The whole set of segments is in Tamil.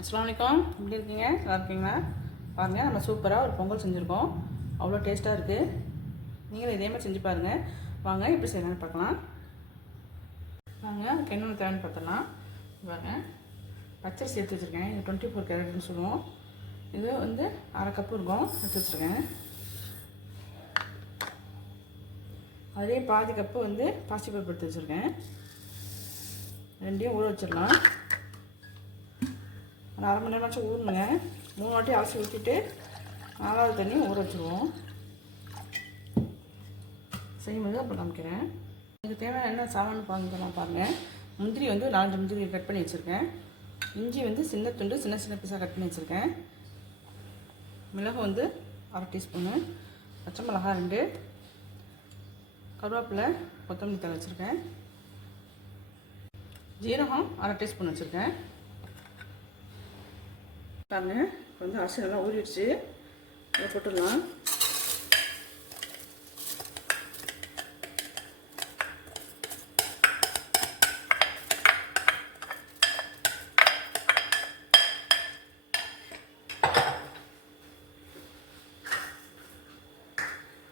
அஸ்ஸலாமு அலைக்கும். எப்படி இருக்கீங்க? நல்லா இருக்கீங்களா? பாருங்கள், நம்ம சூப்பராக ஒரு பொங்கல் செஞ்சுருக்கோம். அவ்வளோ டேஸ்ட்டாக இருக்குது. நீங்களும் இதே மாதிரி செஞ்சு பாருங்கள். வாங்க எப்படி செய்யலாம்னு பார்க்கலாம். வாங்க என்னென்ன தேவைன்னு பார்த்துலாம். வாங்க, பச்சரிசி எடுத்து வச்சுருக்கேன். இது 24 கேரட்னு சொல்லுவோம். இது வந்து அரை கப்பு இருக்கும், எடுத்து வச்சுருக்கேன். அதே பாதி கப்பு வந்து பாசிப்பருப்பு எடுத்து வச்சுருக்கேன். ரெண்டையும் ஊற வச்சிடலாம். ஒரு அரை மணி நேரமாச்சும் ஊறணுங்க. 3 வாட்டி அலசி ஊற்றிட்டு 4வது தண்ணி ஊற வச்சுருவோம். செய்யும்போது அப்புறம் காமிக்கிறேன். இதுக்கு தேவையான என்ன சாமான் பார்க்கலாம் பாருங்கள். முந்திரி வந்து 4 முந்திரி கட் பண்ணி வச்சுருக்கேன். இஞ்சி வந்து சின்ன துண்டு சின்ன சின்ன பீஸாக கட் பண்ணி வச்சுருக்கேன். மிளகு வந்து அரை டீஸ்பூனு, பச்சை மிளகா 2, கருவேப்பிலை, கொத்தமல்லி தழை வச்சுருக்கேன். ஜீரகம் அரை டீஸ்பூன் வச்சுருக்கேன். பாருங்க, இப்போ வந்து அரிசி நல்லா ஊறிடுச்சு. அதை போட்டுடலாம்.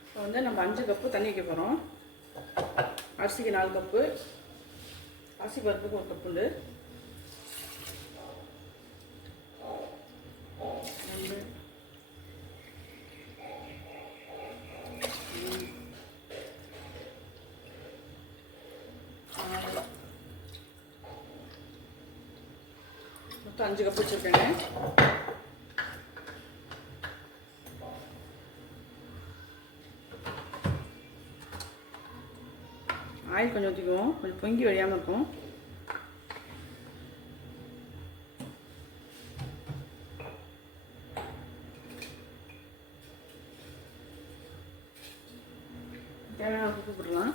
இப்போ வந்து நம்ம 5 கப்பு தண்ணி வைக்க போகிறோம். அரிசிக்கு 4 கப்பு, அரிசி பருப்புக்கு 1 கப்புண்டு. மொத்தம் 5 கப்பு வச்சுருக்கேங்க. ஆயில் கொஞ்சம் ஊற்றிக்குவோம், கொஞ்சம் பொங்கி வழியாமல் இருக்கும். தேவையான உப்பு போட்டுடலாம்.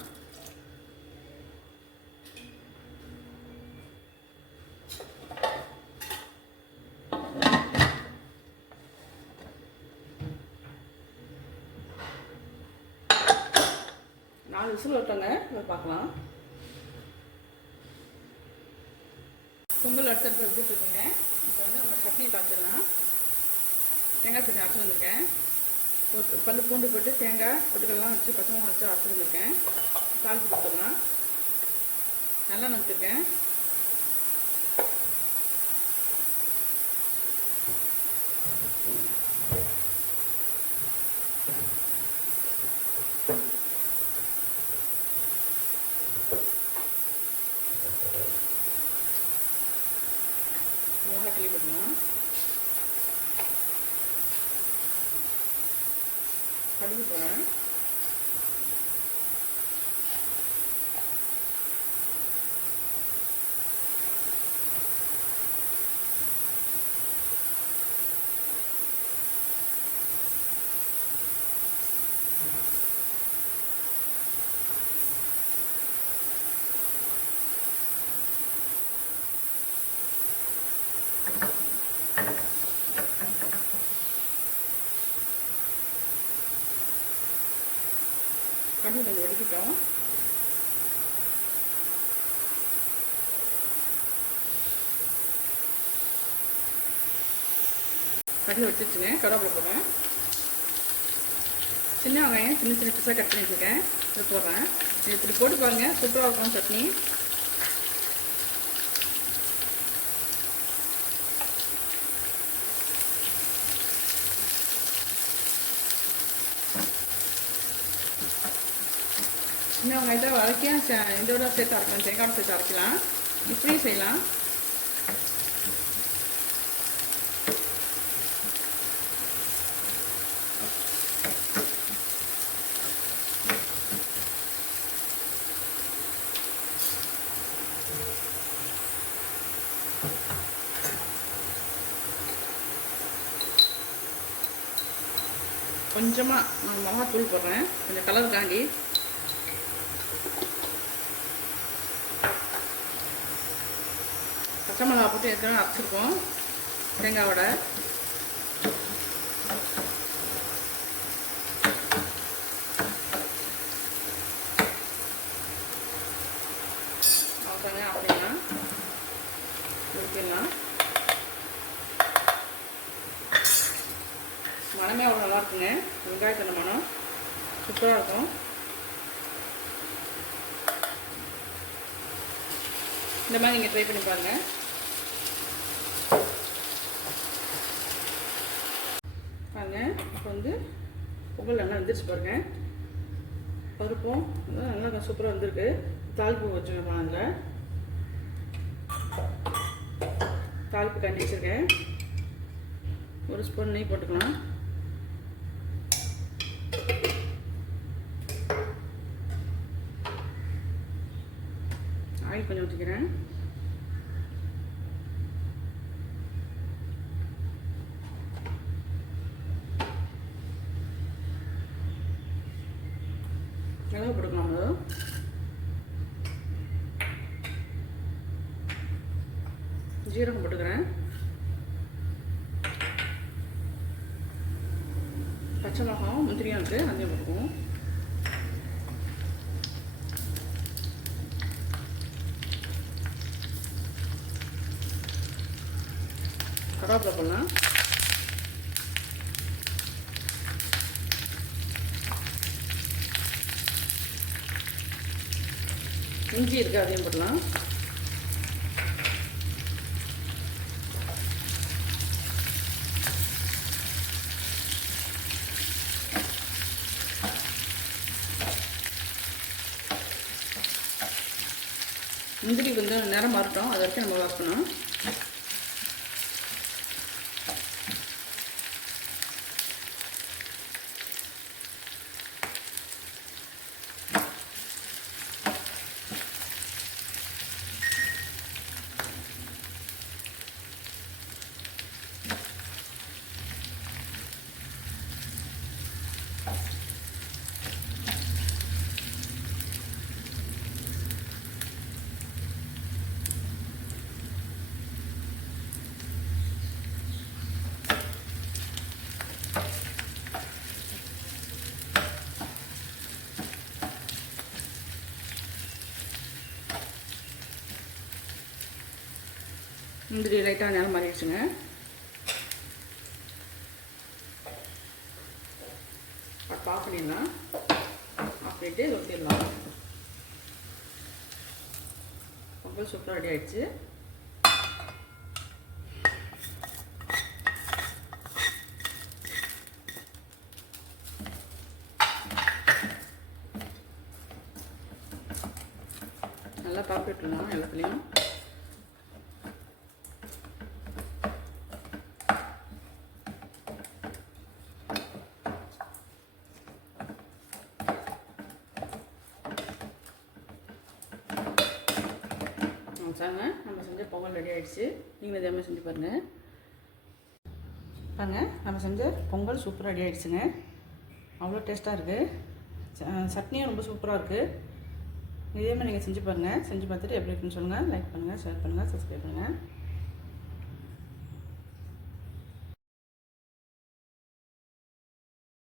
நாலு விசில் விட்டோங்க. இப்போ பார்க்கலாம். பொங்கல் அடுத்த எப்படி இருக்குங்க. இப்போ வந்து நம்ம சட்னி காய்ச்சிடலாம். தேங்காய் சட்னி அரைச்சி வந்திருக்கேன். ஒரு பல்லு பூண்டு போட்டு தேங்காய் பொட்டுக்கெல்லாம் வச்சு பச்சை மிளகா வச்சு அரைச்சி வந்திருக்கேன். தாளித்து கொடுத்துடலாம். நல்லா நச்சுருக்கேன். மிளகாய் கிள்ளி போட்டுக்கலாம். கடுகு போடுறேன். கடுகு கொஞ்சம் வெடிக்கிட்டோம். கடுகு வச்சுச்சுங்க. கருவேப்பிலை போடுறேன். சின்ன வெங்காயம் சின்ன சின்ன பீஸாக கட் பண்ணி வச்சுருக்கேன். இது போடுறேன். இது இப்படி போட்டு பாருங்கள், சூப்பராக இருக்கும் சட்னி. சின்ன வெங்காயத்தை வதக்கியும் இதோட சேர்த்து அரைக்கலாம், தேங்காய் சேர்த்து அரைக்கலாம். இப்படியும் செய்யலாம். கொஞ்சமாக மிளகாத்தூள் போடுறேன், கொஞ்சம் கலருக்காண்டி. பச்சை மிளகா போட்டு ஏற்கனவே அரைச்சிருக்கோம் தேங்காவோட. அப்படின்னா ஊற்றிடலாம். மனமே அவ்வளோ நல்லா இருக்குங்க. வெங்காயத்தோட மனம் சூப்பராக இருக்கும். இந்த மாதிரி நீங்கள் ட்ரை பண்ணி பாருங்கள். பாருங்கள், இப்போ வந்து பொங்கல் நல்லா வந்துருச்சு பாருங்கள். பருப்பும் நல்லா சூப்பராக வந்திருக்கு. தாளிப்பு வச்சுருக்கேன். அதில் தாளிப்பு கண்டி வச்சுருக்கேன். ஒரு ஸ்பூன் நெய் போட்டுக்கலாம். ஆயில் கொஞ்சம் ஊற்றிக்கிறேன். மிளகு போட்டுக்கலாம். ஜீரகம் போட்டுக்கிறேன். பச்சை மிளகாவும் முந்திரியும் இருக்குது, அதையும் போட்டுக்குவோம். கருவேப்பிலை போடலாம். இஞ்சி இருக்குது, அதையும் போடலாம். முந்திரி வந்து நேரம் மாறட்டும், அது வரைக்கும் நம்ம வறுக்கணும். முந்திரி லைட்டாக நேரம் மாறிடுச்சுங்க. ஆஃப் பண்ணிடலாம். ஆஃப் பண்ணிவிட்டு ஊற்றிடலாம். பொங்கல் சூப்பராக ரெடி ஆகிடுச்சு. நல்லா பரப்பி விட்டுலாம் எல்லாத்துலேயும். சாங்க நம்ம செஞ்ச பொங்கல் ரெடி ஆகிடுச்சு. நீங்களும் இதே மாதிரி செஞ்சு பாருங்கள். நம்ம செஞ்ச பொங்கல் சூப்பராக ரெடி ஆகிடுச்சுங்க. அவ்வளோ டேஸ்ட்டாக இருக்குது. சட்னியும் ரொம்ப சூப்பராக இருக்குது. இதே மாதிரி நீங்கள் செஞ்சு பாருங்கள். செஞ்சு பார்த்துட்டு எப்படி இருக்குன்னு சொல்லுங்கள். லைக் பண்ணுங்கள், ஷேர் பண்ணுங்கள், சப்ஸ்கிரைப் பண்ணுங்கள்.